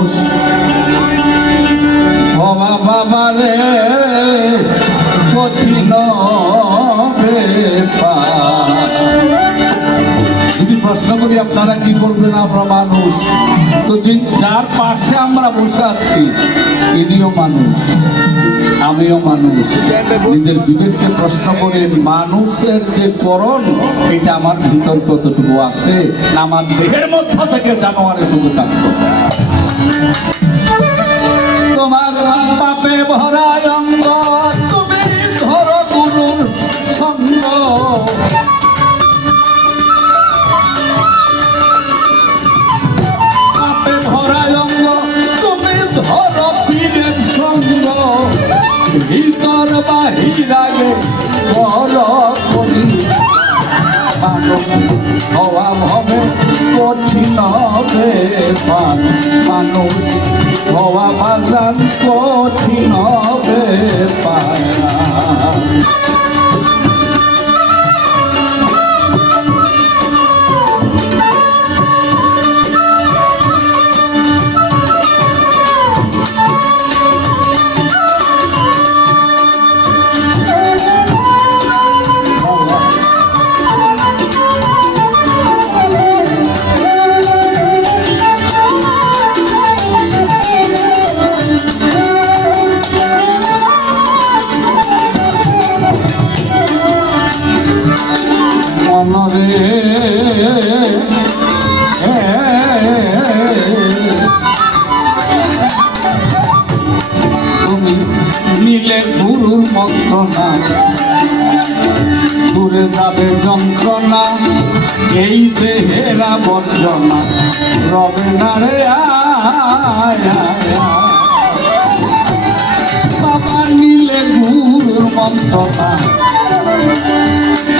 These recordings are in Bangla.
ঘোষ বাবা রে কঠিন প্রশ্ন করি, আপনারা কি বলবেন? মানুষ। তো যার পাশে আমরা বসে আছি, ইনিও মানুষ, আমিও মানুষ। নিজের প্রশ্ন করে মানুষের যে করণ এটা আমার ভিতর কতটুকু আছে? আমার দেহের মধ্য থেকে জানোয়ারের শুধু কাজ করবে তোমার পাপে ভরা অঙ্গ। মানব হওয়া ভবে কঠিন হবে মানুষ হওয়া বাজান কঠিন হবে পায়া দেহেরা রবে না রে। বাবা নিলে গুরুর মন্ত্রণা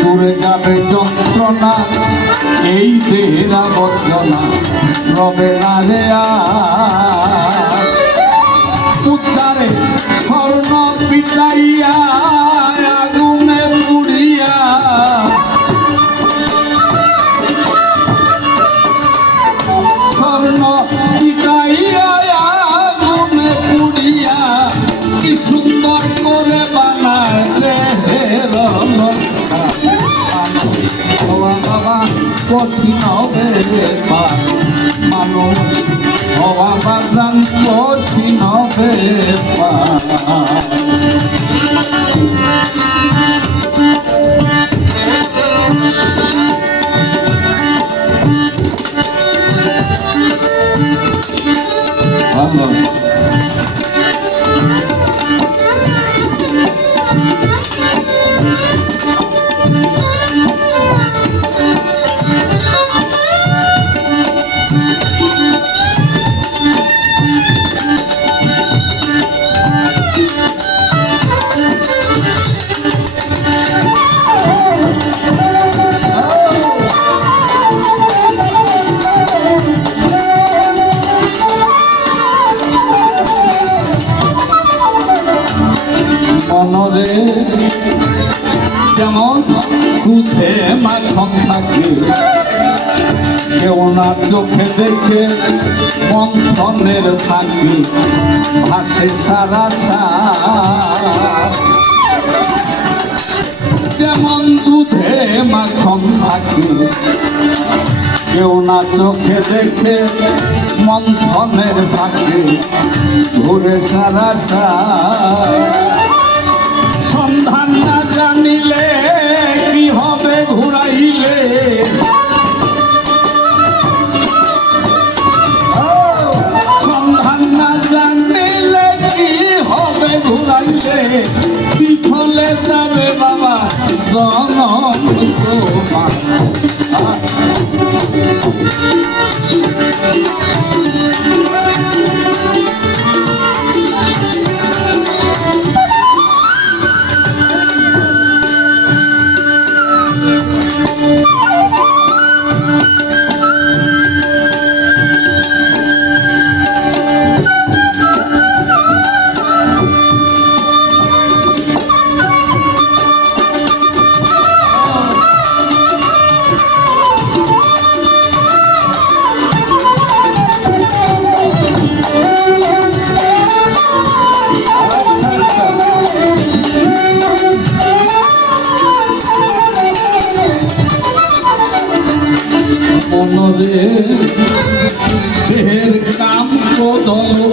দূরে যাবে যন্ত্রণা, এই দেহেরা বর্জনা রবে না রে আর। மாமா. যেমন দুধে মাখন থাকে, কেউ না চোখে দেখে মন্থনের থাকি ভাসে সারা যেমন দুধে মাখন থাকে, কেউ না চোখে দেখে মন্থনের থাকে ঘুরে সারা সন্ধান না 你来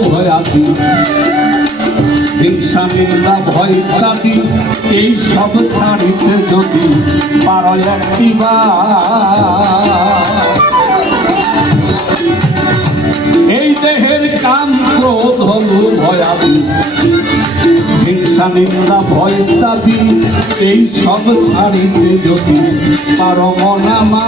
ভয়াতি হিংসা ভয় ভরাতি এই সব ছাড়িতে যদি পারো একটি বা এই দেহের কাম ক্রোধ হল ভয়াবি হিংসা নিন্দা ভয় দাবি এই সব ছাড়িতে যদি পারো মনামা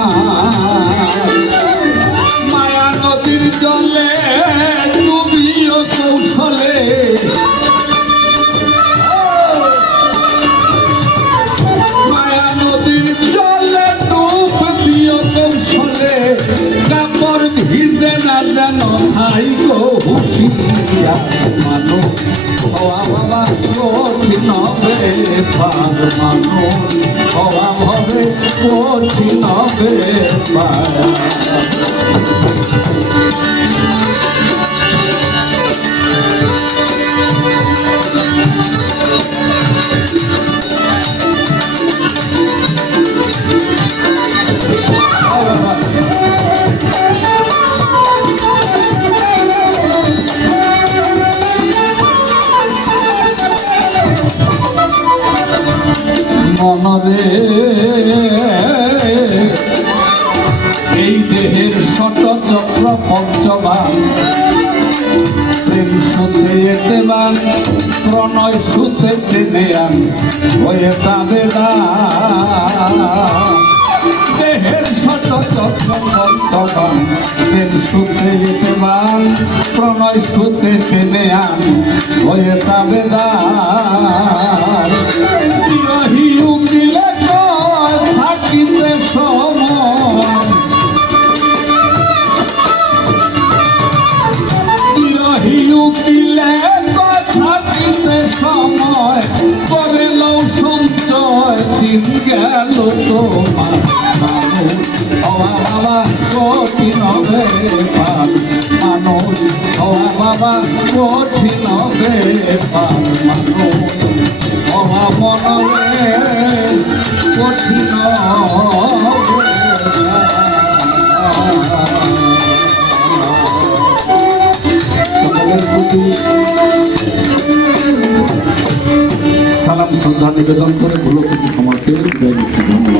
ভিজে না যেন হাই গো হুশিয়া মানুষ হওয়া বাবা কঠিন বেপার মানো হওয়া ভবে কঠিন বেপার মনরে। এই দেহের শত চক্র পঞ্চবান প্রেম সুতে এতেবান প্রণয় সুতে টেনে আন হয়ে তাবে দেহের শত চক্র পঞ্চবান প্রেম সুতে এতেবান প্রণয় সুতে টেনে আন হয়ে তাবে গেল তোমার হওয়া বাবা কঠিন ব্যাপার মানুষ হওয়া বাবা কঠিন ব্যাপার মানুষ হওয়া মনে সালাম শ্রদ্ধা নিবেদন করে Good, good, good.